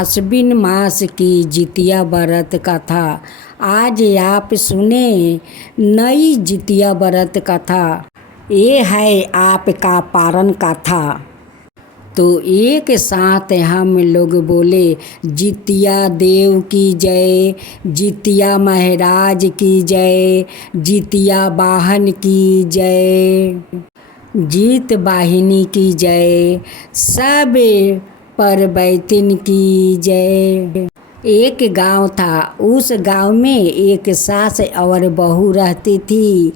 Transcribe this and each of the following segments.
आश्विन मास की जितिया व्रत कथा। आज आप सुने नई जितिया व्रत कथा। ये है आपका पारण कथा। तो एक साथ हम लोग बोले, जितिया देव की जय, जितिया महाराज की जय, जितिया वाहन की जय, जीत वाहिनी की जय, सब पर बैतिन की जय। एक गांव था। उस गांव में एक सास और बहू रहती थी।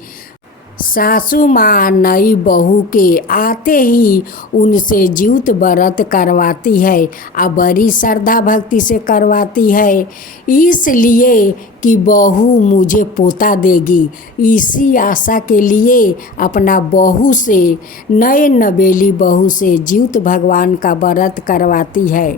सासू माँ नई बहू के आते ही उनसे जीवित व्रत करवाती है और बड़ी श्रद्धा भक्ति से करवाती है, इसलिए कि बहू मुझे पोता देगी। इसी आशा के लिए अपना बहू से, नए नवेली बहू से जीवित भगवान का व्रत करवाती है।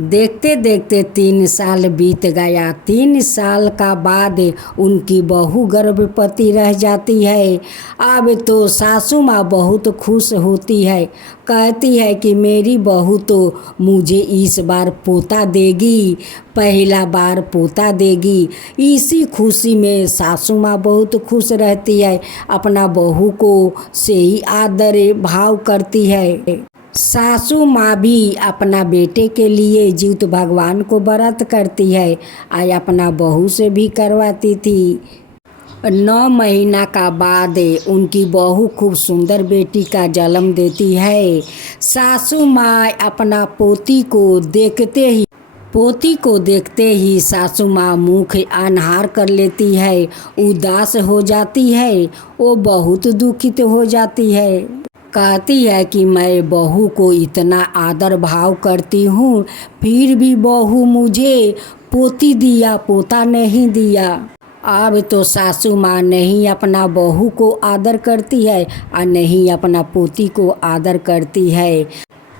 देखते देखते 3 साल बीत गया। 3 साल का बाद उनकी बहू गर्भवती रह जाती है। अब तो सासू माँ बहुत खुश होती है, कहती है कि मेरी बहू तो मुझे इस बार पोता देगी, पहला बार पोता देगी। इसी खुशी में सासू माँ बहुत खुश रहती है, अपना बहू को से ही आदर भाव करती है। सासू माँ भी अपना बेटे के लिए जीवित भगवान को व्रत करती है और अपना बहू से भी करवाती थी। 9 महीना का बाद उनकी बहू खूब सुंदर बेटी का जन्म देती है। सासू माँ अपना पोती को देखते ही सासू माँ मुख अनहार कर लेती है, उदास हो जाती है, वो बहुत दुखित हो जाती है। कहती है कि मैं बहू को इतना आदर भाव करती हूँ, फिर भी बहू मुझे पोती दिया, पोता नहीं दिया। अब तो सासू माँ नहीं अपना बहू को आदर करती है और नहीं अपना पोती को आदर करती है।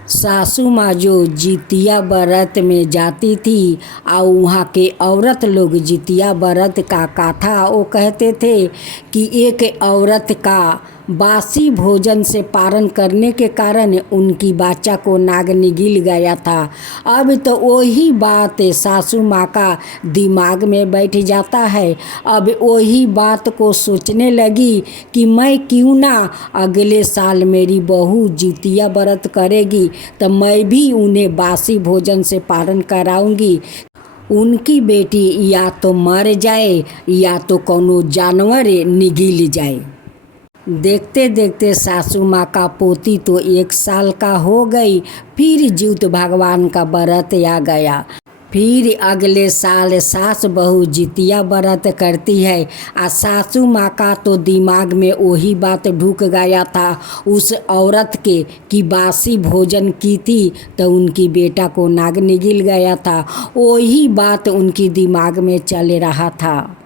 सासू माँ जो जितिया व्रत में जाती थी और वहाँ के औरत लोग जितिया व्रत का कथा वो कहते थे कि एक औरत का बासी भोजन से पारण करने के कारण उनकी बच्चा को नाग निगल गया था। अब तो वही बात सासू माँ का दिमाग में बैठ जाता है। अब वही बात को सोचने लगी कि मैं क्यों ना अगले साल मेरी बहू जितिया व्रत करेगी तो मैं भी उन्हें बासी भोजन से पारण कराऊंगी। उनकी बेटी या तो मर जाए या तो कोनो जानवर निगल जाए। देखते देखते सासू माँ का पोती तो 1 साल का हो गई। फिर जीवित भगवान का व्रत आ गया। फिर अगले साल सास बहू जितिया व्रत करती है और सासू माँ का तो दिमाग में वही बात ढुक गया था उस औरत के कि बासी भोजन की थी तो उनकी बेटा को नाग निगल गया था। वही बात उनकी दिमाग में चल रहा था।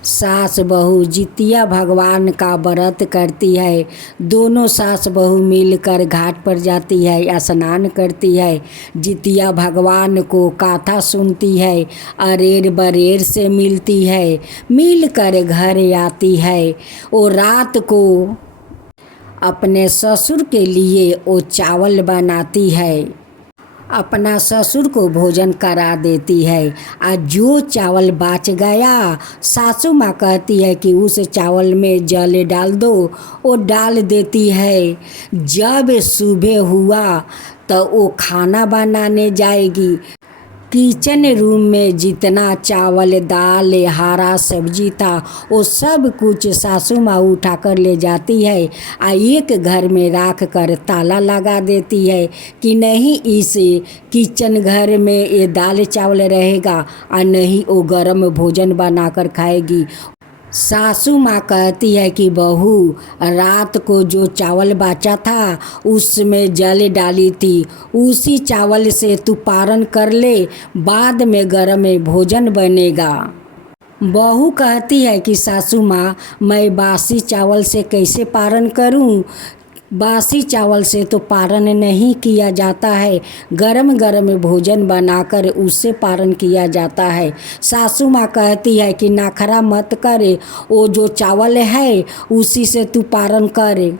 सास बहू जितिया भगवान का व्रत करती है। दोनों सास बहू मिलकर घाट पर जाती है, स्नान करती है, जितिया भगवान को कथा सुनती है, अरेर बरेर से मिलती है, मिलकर घर आती है। वो रात को अपने ससुर के लिए वो चावल बनाती है, अपना ससुर को भोजन करा देती है। और जो चावल बच गया सासू माँ कहती है कि उस चावल में जल डाल दो, वो डाल देती है। जब सुबह हुआ तो वो खाना बनाने जाएगी। किचन रूम में जितना चावल दाल हरा सब्जी था वो सब कुछ सासू माँ उठा कर ले जाती है और एक घर में रख कर ताला लगा देती है कि नहीं इस किचन घर में ये दाल चावल रहेगा और नहीं वो गर्म भोजन बनाकर खाएगी। सासू माँ कहती है कि बहू रात को जो चावल बचा था उसमें जल डाली थी, उसी चावल से तू पारण कर ले, बाद में गर्म भोजन बनेगा। बहू कहती है कि सासू माँ मैं बासी चावल से कैसे पारण करूं, बासी चावल से तो पारण नहीं किया जाता है, गरम गरम भोजन बनाकर उससे पारण किया जाता है। सासू माँ कहती है कि नखरा मत करे, वो जो चावल है उसी से तू पारण करे।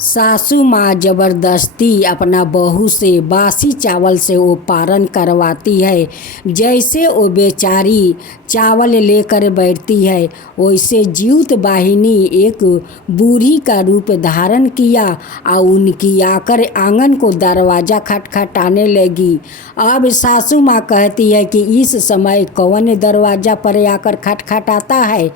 सासू माँ जबरदस्ती अपना बहू से बासी चावल से वो पारण करवाती है। जैसे वो बेचारी चावल लेकर बैठती है, वैसे जीवित वाहिनी एक बूढ़ी का रूप धारण किया और उनकी आकर आंगन को दरवाज़ा खटखटाने लगी। अब सासू माँ कहती है कि इस समय कौन दरवाज़ा पर आकर खटखटाता है।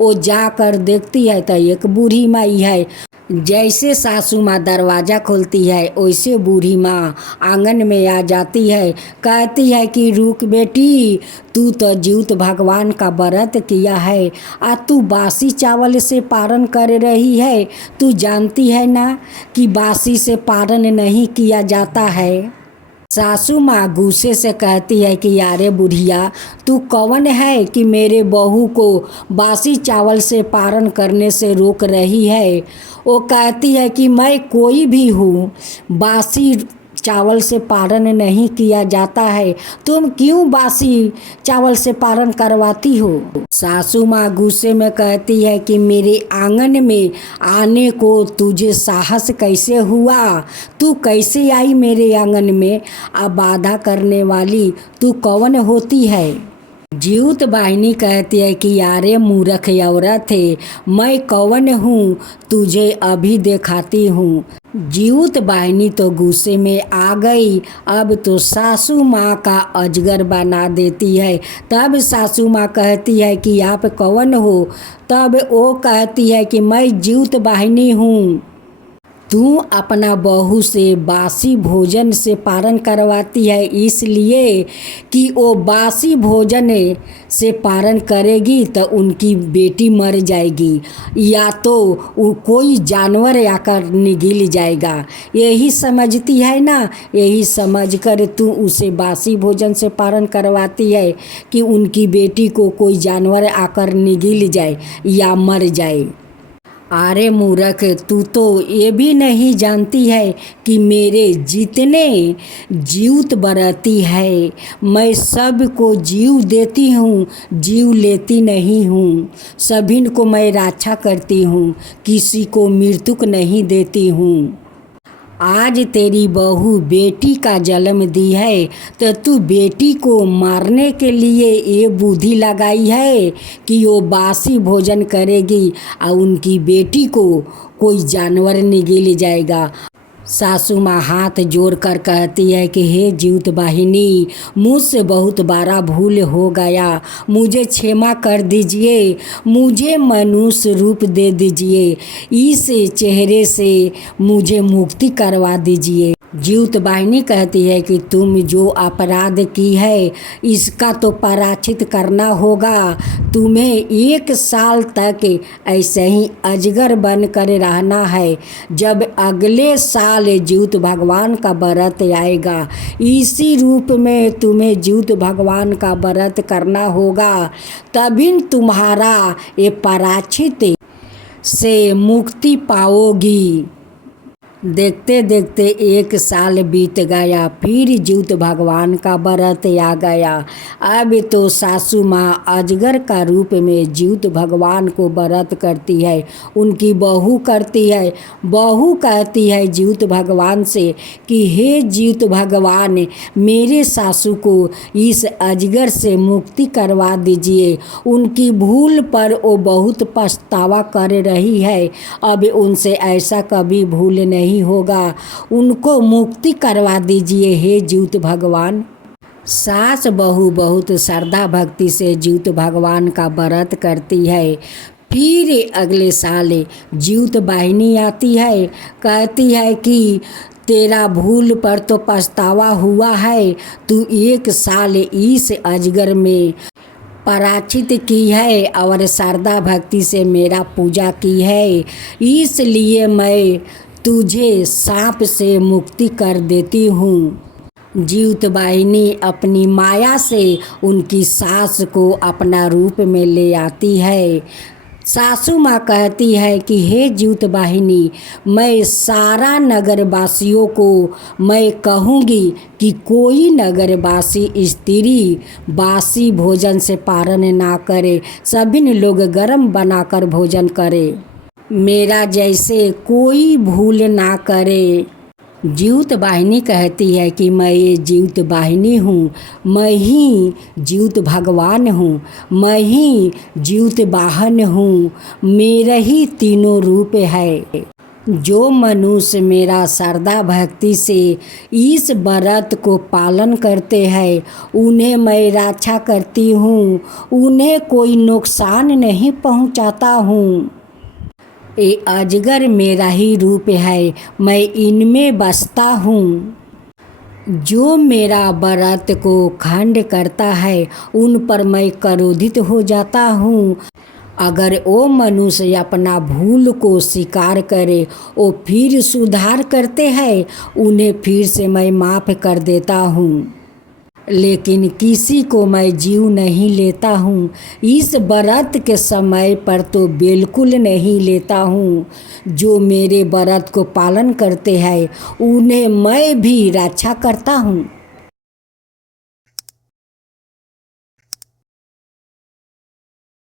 वो जाकर देखती है तो एक बूढ़ी माई है। जैसे सासू माँ दरवाज़ा खोलती है वैसे बूढ़ी माँ आंगन में आ जाती है। कहती है कि रुक बेटी, तू तो जीवित भगवान का व्रत किया है, तू बासी चावल से पारण कर रही है। तू जानती है ना कि बासी से पारण नहीं किया जाता है। सासू माँ गुस्से से कहती है कि यारे बुढ़िया, तू कौन है कि मेरे बहू को बासी चावल से पारण करने से रोक रही है। वो कहती है कि मैं कोई भी हूँ, बासी चावल से पारण नहीं किया जाता है, तुम क्यों बासी चावल से पारण करवाती हो। सासू माँ गुस्से में कहती है कि मेरे आंगन में आने को तुझे साहस कैसे हुआ, तू कैसे आई मेरे आंगन में, अब बाधा करने वाली तू कौन होती है। जीवित वाहिनी कहती है कि यारे मूर्ख औरत है, मैं कौन हूँ तुझे अभी दिखाती हूँ। जीवित वाहिनी तो गुस्से में आ गई। अब तो सासू माँ का अजगर बना देती है। तब सासू माँ कहती है कि आप कौन हो। तब वो कहती है कि मैं जीवित वाहिनी हूँ। तू अपना बहू से बासी भोजन से पारण करवाती है इसलिए कि वो बासी भोजन से पारण करेगी तो उनकी बेटी मर जाएगी या तो कोई जानवर आकर निगल जाएगा। यही समझती है ना, यही समझकर तू उसे बासी भोजन से पारण करवाती है कि उनकी बेटी को कोई जानवर आकर निगल जाए या मर जाए। अरे मूर्ख, तू तो ये भी नहीं जानती है कि मेरे जितने जीवित बरती है, मैं सबको जीव देती हूँ, जीव लेती नहीं हूँ। सभी को मैं रक्षा करती हूँ, किसी को मृत्युक नहीं देती हूँ। आज तेरी बहू बेटी का जन्म दी है तो तू बेटी को मारने के लिए ये बुद्धि लगाई है कि वो बासी भोजन करेगी और उनकी बेटी को कोई जानवर निगल जाएगा। सासू माँ हाथ जोड़कर कहती है कि हे जीवित वाहिनी, मुझसे बहुत बड़ा भूल हो गया, मुझे क्षमा कर दीजिए, मुझे मनुष्य रूप दे दीजिए, इस चेहरे से मुझे मुक्ति करवा दीजिए। जीवित वाहिनी कहती है कि तुम जो अपराध की है इसका तो प्रायश्चित करना होगा। तुम्हें 1 साल तक ऐसे ही अजगर बन कर रहना है। जब अगले साल जीवित भगवान का व्रत आएगा, इसी रूप में तुम्हें जीवित भगवान का व्रत करना होगा, तभी तुम्हारा ये प्रायश्चित से मुक्ति पाओगी। देखते देखते 1 साल बीत गया, फिर जीवित भगवान का व्रत आ गया। अब तो सासू माँ अजगर का रूप में जीवित भगवान को व्रत करती है। उनकी बहू करती है। बहू कहती है जीवित भगवान से कि हे जीवित भगवान, मेरे सासू को इस अजगर से मुक्ति करवा दीजिए। उनकी भूल पर वो बहुत पछतावा कर रही है। अब उनसे ऐसा कभी भूल नहीं होगा, उनको मुक्ति करवा दीजिए हे जीवित भगवान। सास बहू बहुत श्रद्धा भक्ति से जीवित भगवान का व्रत करती है। फिर अगले साल जीवित वाहिनी आती है, कहती है कि तेरा भूल पर तो पछतावा हुआ है, तू 1 साल इस अजगर में प्रायश्चित की है और श्रद्धा भक्ति से मेरा पूजा की है, इसलिए मैं तुझे सांप से मुक्ति कर देती हूँ। जीवित वाहिनी अपनी माया से उनकी सास को अपना रूप में ले आती है। सासू माँ कहती है कि हे जीवित वाहिनी, मैं सारा नगरवासियों को मैं कहूँगी कि कोई नगरवासी स्त्री बासी भोजन से पारण ना करे, सभी लोग गरम बनाकर भोजन करे। मेरा जैसे कोई भूल ना करे। जीवित वाहिनी कहती है कि मैं ये जीवित वाहिनी हूँ, मैं ही जीवित भगवान हूँ, मैं ही जीवित वाहन हूँ, मेरा ही तीनों रूप है। जो मनुष्य मेरा श्रद्धा भक्ति से इस व्रत को पालन करते हैं, उन्हें मैं रक्षा करती हूँ, उन्हें कोई नुकसान नहीं पहुँचाता हूँ। ये अजगर मेरा ही रूप है, मैं इनमें बसता हूँ। जो मेरा व्रत को खंड करता है, उन पर मैं क्रोधित हो जाता हूँ। अगर वो मनुष्य अपना भूल को स्वीकार करे, वो फिर सुधार करते हैं, उन्हें फिर से मैं माफ़ कर देता हूँ। लेकिन किसी को मैं जीव नहीं लेता हूँ। इस व्रत के समय पर तो बिल्कुल नहीं लेता हूँ। जो मेरे व्रत को पालन करते हैं, उन्हें मैं भी रक्षा करता हूँ।